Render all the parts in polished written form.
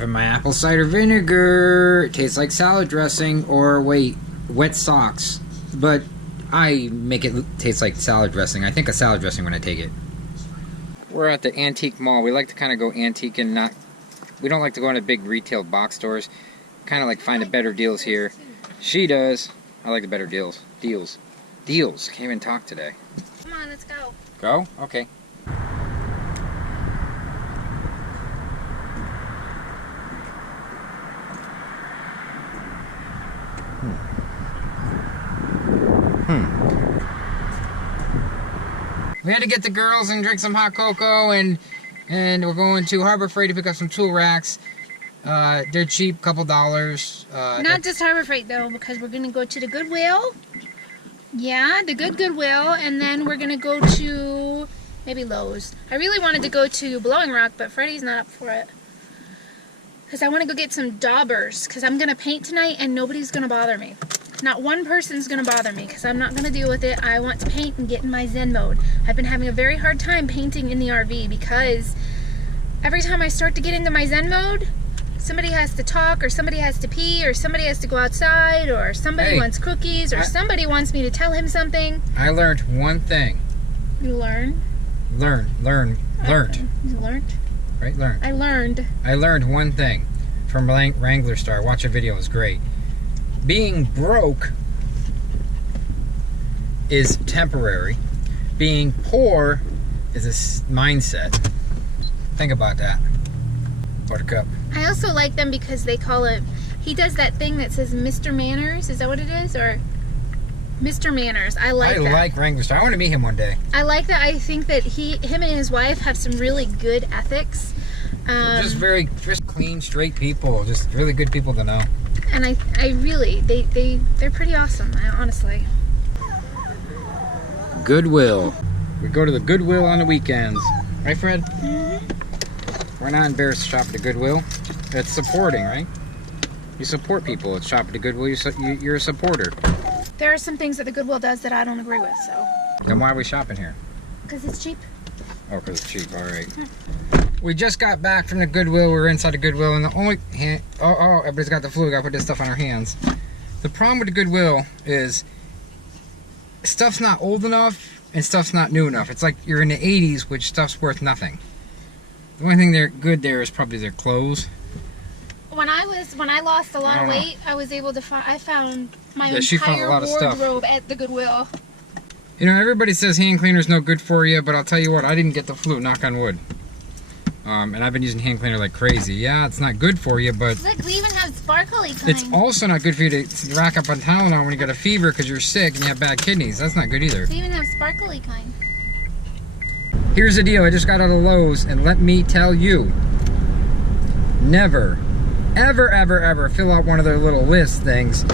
Having my apple cider vinegar. It tastes like salad dressing, or wait, wet socks. But I make it taste like salad dressing. I think of salad dressing when I take it. We're at the antique mall. We like to kind of go antique and not... We don't like to go into big retail box stores. Kind of like find the better deals here. She does. I like the better deals. Deals. Can't even talk today. Come on, let's go. Go? Okay. We had to get the girls and drink some hot cocoa, and we're going to Harbor Freight to pick up some tool racks. They're cheap, couple dollars. Not just Harbor Freight though, because we're gonna go to the Goodwill. Yeah, the Goodwill, and then we're gonna go to maybe Lowe's. I really wanted to go to Blowing Rock, but Freddie's not up for it. Because I want to go get some daubers, because I'm gonna paint tonight and nobody's gonna bother me. Not one person's gonna bother me, because I'm not gonna deal with it. I want to paint and get in my Zen mode. I've been having a very hard time painting in the RV because every time I start to get into my Zen mode, somebody has to talk, or somebody has to pee, or somebody has to go outside, or somebody wants cookies, or somebody wants me to tell him something. I learned one thing. You learn? Learned. You learned? Right, learned. I learned one thing from Wrangler Star. Watch a video, it's great. Being broke is temporary. Being poor is a mindset. Think about that. Buttercup. I also like them because they call it, he does that thing that says Mr. Manners, is that what it is? Or Mr. Manners. I like that. I like Wrangler Star. I want to meet him one day. I like that. I think that him and his wife have some really good ethics. Just clean, straight people. Just really good people to know. And I really, they're pretty awesome, honestly. Goodwill. We go to the Goodwill on the weekends. Right, Fred? Mm-hmm. We're not embarrassed to shop at the Goodwill. It's supporting, right? You support people. It's shop at the Goodwill. You're a supporter. There are some things that the Goodwill does that I don't agree with, so. Then why are we shopping here? Because it's cheap. Oh, because it's cheap. All right. We just got back from the Goodwill. We were inside the Goodwill, and the only everybody's got the flu. We gotta put this stuff on our hands. The problem with the Goodwill is stuff's not old enough and stuff's not new enough. It's like you're in the 80s, which stuff's worth nothing. The only thing they're good there is probably their clothes. When I lost a lot of weight, I was able to I found my entire wardrobe at the Goodwill. You know, everybody says hand cleaner's no good for you, but I'll tell you what, I didn't get the flu, knock on wood. And I've been using hand cleaner like crazy. Yeah, it's not good for you, but... Look, we even have sparkly kind. It's also not good for you to rack up on Tylenol when you got a fever because you're sick and you have bad kidneys. That's not good either. We even have sparkly kind. Here's the deal. I just got out of Lowe's, and let me tell you, never, ever, ever, ever fill out one of their little list things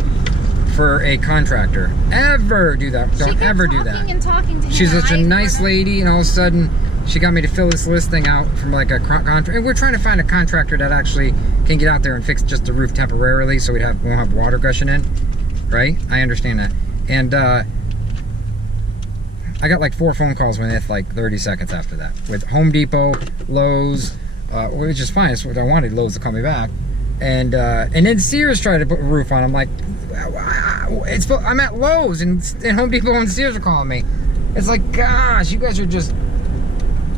for a contractor. Ever do that. Don't ever do that. And talking to him. She's such a nice lady, and all of a sudden... She got me to fill this list thing out from like a contractor. And we're trying to find a contractor that actually can get out there and fix just the roof temporarily so won't have water gushing in. Right? I understand that. And I got like 4 phone calls within like 30 seconds after that. With Home Depot, Lowe's, which is fine. It's what I wanted Lowe's to call me back. And then Sears tried to put a roof on. I'm like, I'm at Lowe's and Home Depot and Sears are calling me. It's like, gosh, you guys are just...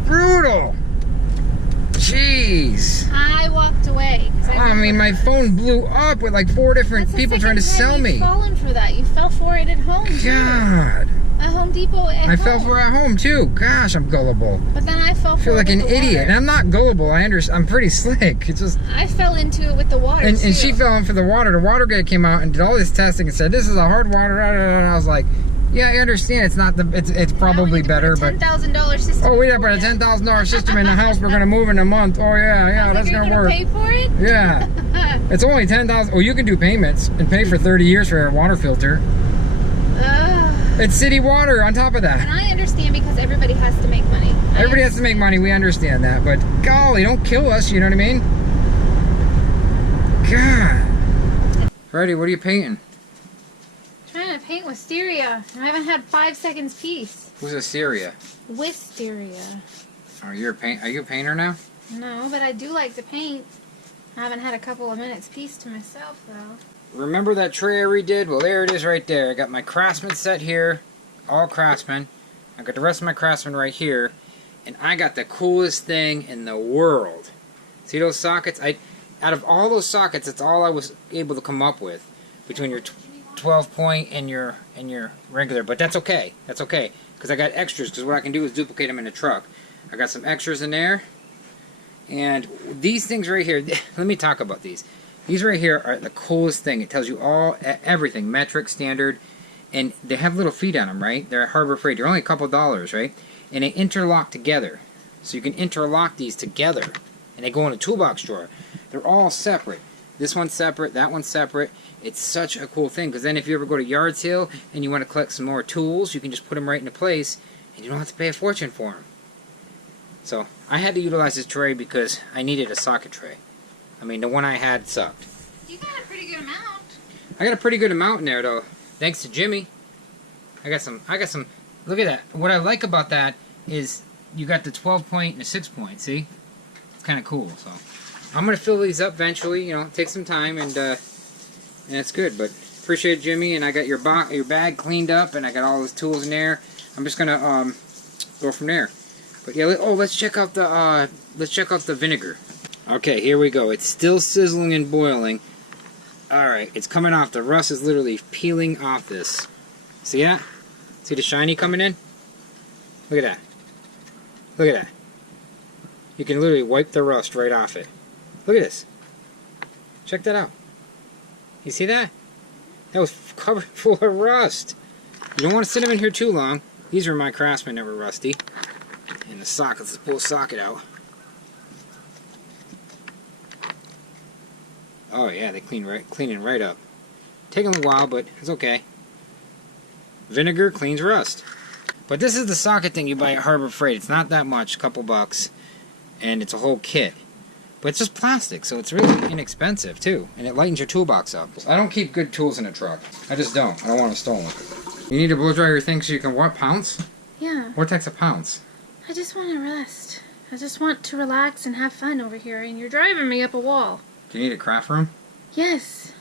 brutal. Jeez. I walked away. I mean, my phone blew up with like 4 different people trying to sell me. You've fallen for that. You fell for it at home. God. At Home Depot I fell for it at home too. Gosh, I'm gullible. But then I fell for it. I feel like an idiot. And I'm not gullible. I'm pretty slick. It's just. I fell into it with the water. And she fell in for the water. The water guy came out and did all this testing and said, "This is a hard water." And I was like, yeah, I understand. It's not the. It's probably better, but $10,000 system. Oh, we have a $10,000 system in the house. We're gonna move in a month. Oh yeah, that's gonna work. Pay for it? Yeah. It's only $10,000. Well, you can do payments and pay for 30 years for a water filter. It's city water on top of that. And I understand because everybody has to make money. Everybody has to make money. We understand that, but golly, don't kill us. You know what I mean? God. Freddie, what are you painting? Trying to paint wisteria. I haven't had 5 seconds peace. Who's wisteria? Wisteria. Are you a painter now? No, but I do like to paint. I haven't had a couple of minutes peace to myself, though. Remember that tray I redid? Well, there it is right there. I got my Craftsman set here. All Craftsman. I got the rest of my Craftsman right here. And I got the coolest thing in the world. See those sockets? Out of all those sockets, that's all I was able to come up with. Between your 12-point and your regular. But that's okay. That's okay. Because I got extras. Because what I can do is duplicate them in the truck. I got some extras in there. And these things right here, let me talk about these. These right here are the coolest thing. It tells you everything, metric, standard, and they have little feet on them, right? They're at Harbor Freight. They're only a couple dollars, right? And they interlock together. So you can interlock these together, and they go in a toolbox drawer. They're all separate. This one's separate, that one's separate. It's such a cool thing, because then if you ever go to yard sale and you want to collect some more tools, you can just put them right into place, and you don't have to pay a fortune for them. So, I had to utilize this tray because I needed a socket tray. I mean, the one I had sucked. You got a pretty good amount. I got a pretty good amount in there, though. Thanks to Jimmy. I got some, look at that. What I like about that is you got the 12-point and the 6-point, see? It's kind of cool, so. I'm going to fill these up eventually, you know, take some time, and that's good. But appreciate it, Jimmy, and I got your bag cleaned up, and I got all those tools in there. I'm just going to go from there. But yeah, let's check out the vinegar. Okay, here we go. It's still sizzling and boiling. Alright, it's coming off. The rust is literally peeling off this. See that? See the shiny coming in? Look at that. Look at that. You can literally wipe the rust right off it. Look at this. Check that out. You see that? That was covered full of rust. You don't want to sit them in here too long. These were my Craftsman that were rusty. And the socket, let's pull the socket out. Oh yeah, they cleaning right up. Taking a while, but it's okay. Vinegar cleans rust. But this is the socket thing you buy at Harbor Freight. It's not that much, a couple bucks, and it's a whole kit. But it's just plastic, so it's really inexpensive too, and it lightens your toolbox up. I don't keep good tools in a truck. I just don't. I don't want them stolen. You need to blow dry your thing so you can what? Pounce? Yeah. What takes a pounce? I just want to rest. I just want to relax and have fun over here, and you're driving me up a wall. Do you need a craft room? Yes.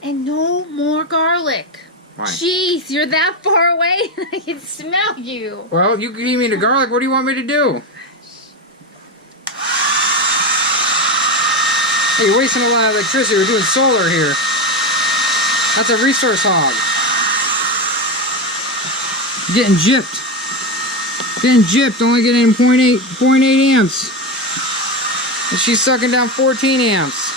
And no more garlic. Why? Jeez, you're that far away. I can smell you. Well, you gave me the garlic. What do you want me to do? Hey, you're wasting a lot of electricity. We're doing solar here. That's a resource hog. Getting gypped. Getting gypped, only getting 0.8 amps. And she's sucking down 14 amps.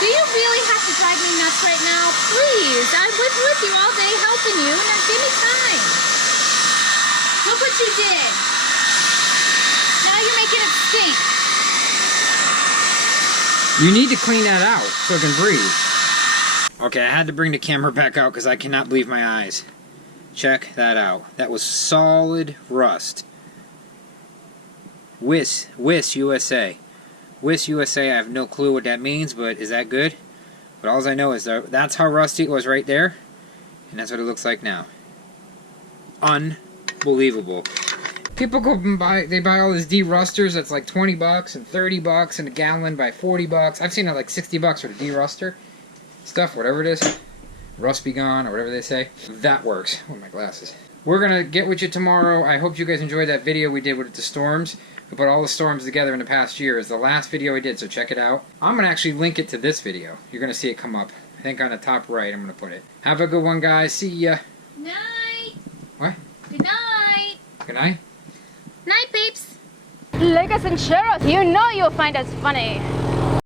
Do you really have to drive me nuts right now? Please, I was with you all day helping you. Now give me time. Look what you did. Now you're making it stink. You need to clean that out so it can breathe. Okay, I had to bring the camera back out because I cannot believe my eyes. Check that out. That was solid rust. WIS USA. WIS USA, I have no clue what that means, but is that good? But all I know is that's how rusty it was right there, and that's what it looks like now. Unbelievable. People go and buy all these derusters that's like 20 bucks and 30 bucks and a gallon by 40 bucks. I've seen it like 60 bucks for the deruster stuff, whatever it is. Rust be gone, or whatever they say. That works. Oh, my glasses. We're going to get with you tomorrow. I hope you guys enjoyed that video we did with the storms. We put all the storms together in the past year. It's the last video we did, so check it out. I'm going to actually link it to this video. You're going to see it come up. I think on the top right I'm going to put it. Have a good one, guys. See ya. Night. What? Good night. Good night. Night, peeps. Like us and share us. You know you'll find us funny.